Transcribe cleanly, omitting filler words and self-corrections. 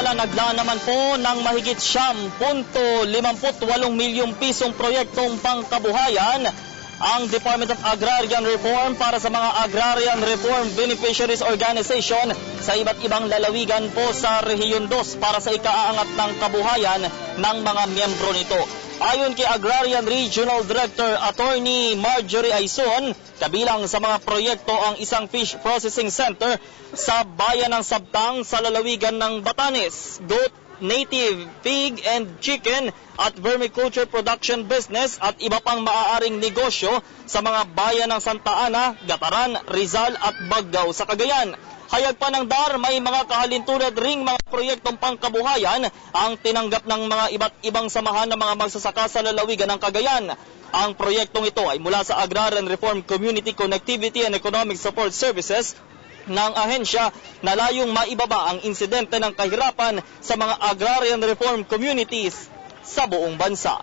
Samantala, naglaan naman po ng mahigit 58 milyong pisong proyektong pangkabuhayan ang Department of Agrarian Reform para sa mga Agrarian Reform Beneficiaries Organization sa iba't ibang lalawigan po sa Rehiyon 2 para sa ikaaangat ng kabuhayan ng mga miyembro nito. Ayon kay Agrarian Regional Director Attorney Marjorie Aizon, kabilang sa mga proyekto ang isang fish processing center sa bayan ng Sabtang sa lalawigan ng Batanes, goat, native pig and chicken at vermiculture production business at iba pang maaaring negosyo sa mga bayan ng Santa Ana, Gataran, Rizal at Baggao sa Cagayan. Hayag pa ng DAR, may mga kahalintulad ring mga proyektong pangkabuhayan ang tinanggap ng mga iba't ibang samahan ng mga magsasaka sa lalawigan ng Cagayan. Ang proyektong ito ay mula sa Agrarian Reform Community Connectivity and Economic Support Services ng ahensya na layong maibaba ang insidente ng kahirapan sa mga agrarian reform communities sa buong bansa.